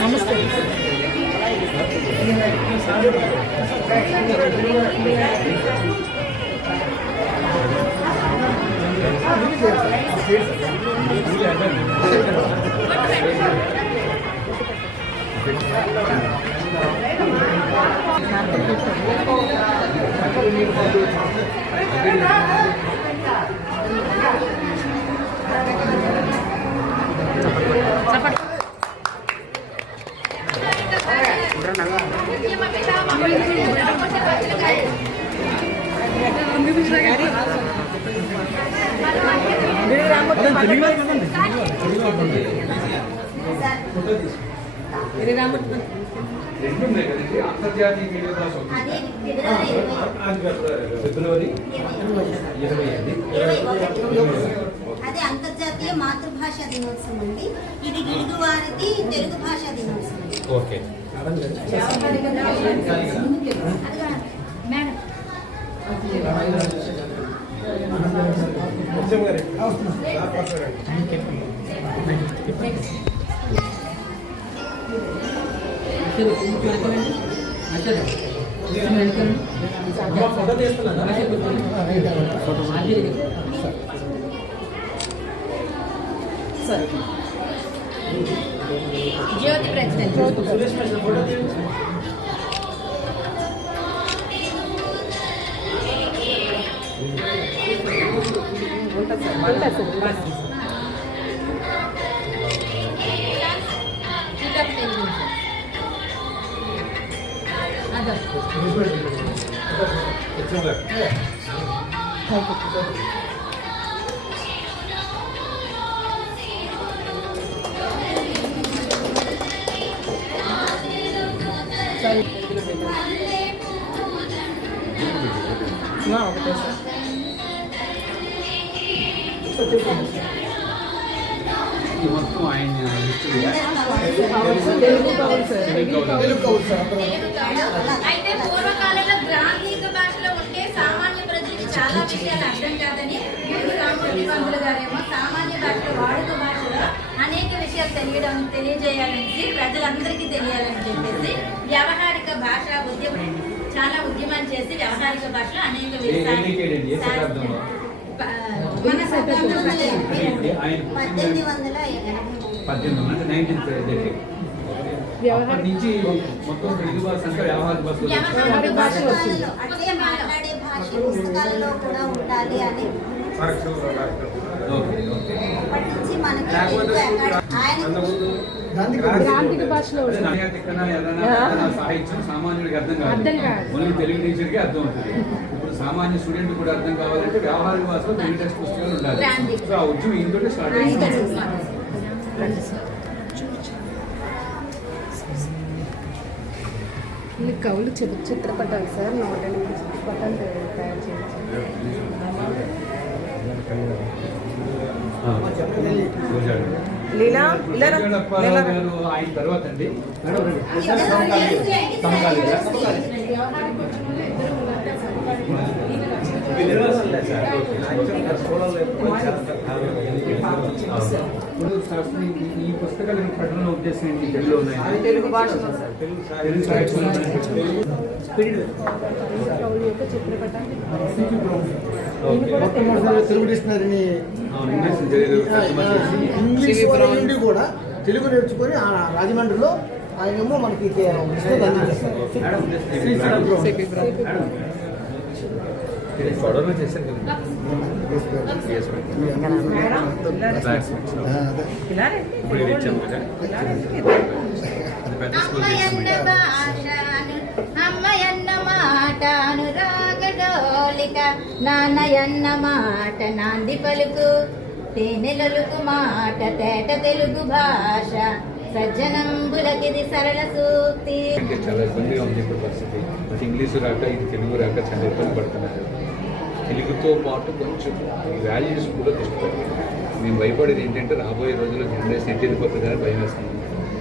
నమస్తే. అదే అంతర్జాతీయ మాతృభాషా దినోత్సవం అండి. ఇది గిడుగు వారిది తెలుగు భాషా దినోత్సవం. ఓకే. జ్యోతి ప్రజ్వల్. ఒకటే సార్. మొత్తం ఆయన అయితే పూర్వకాలంలో గ్రాంధిక భాషలో ఉంటే సామాన్య ప్రజలకు చాలా విషయాలు అర్థం కాదని రామూర్తి పంతులు గారేమో సామాన్య భాషలో వాడుక భాషలో అనేక విషయాలు తెలియజేయాలని ప్రజలందరికీ తెలియాలని చెప్పేసి వ్యవహారిక భాష ఉద్యమం చాలా ఉద్యమం చేసి వ్యవహారిక భాషలో అనేక విషయాలు మన 1880 నుంచి మొత్తం తెలుగు భాష అంటే వ్యవహారిక భాష అంటే మాట్లాడే భాష పుస్తకాలలో కూడా ఉండాలి అని గ్రాంధిక భాషలో సాహిత్యం సామాన్యుడికి అర్థం కాదు. ఓన్లీ తెలుగు టీచర్కి అర్థం అవుతుంది. ఇప్పుడు సామాన్య స్టూడెంట్ కూడా అర్థం కావాలంటే వ్యవహారిక భాషలో తెలుగు టెక్స్ట్ పుస్తకాలు ఉండాలి. సో ఆ ఉద్యమం ఇంకోటి స్టార్ట్ అయింది. కవులు చిత్రపటాలు సార్ 108 చిత్రపటాలు తయారు చేయవచ్చు. లీలా ఆయన తర్వాత అండి ఈ పుస్తకాలు పఠన ఉద్దేశం ఏంటి? తెలుగులో ఉన్నాయి, తెలుగు భాషలో తెలుగు సాహిత్యంలో తెలుగు డిక్షనరీని ఇంగ్లీష్ నుండి కూడా తెలుగు నేర్చుకొని రాజమండ్రిలో ఆయనేమో మనకి గొడవలు చేశారు కదా. ఇప్పుడు ఇది ఇచ్చాము కదా. అమ్మయన్న మాట అనురాగడోలిక నాన్నయన్న మాట నాంది పలుకు తేనెలొలుకు మాట తేట తెలుగు భాష సజ్జనంబులకిది సరళ సూక్తి. చాలా ఇబ్బందిగా ఉంది ఇప్పుడు పరిస్థితి. బట్ ఇంగ్లీషు రాక ఇది తెలుగు రాక చాలా ఇబ్బంది పడుతున్నారు. తెలుగుతో పాటు కొంచెం వాల్యూస్ కూడా దృష్టి పెట్టాలి. మేము భయపడేది ఏంటంటే రాబోయే రోజుల్లో జనరేషన్ ఎట్టి వెళ్ళిపోతుందని భయం వేస్తుంది.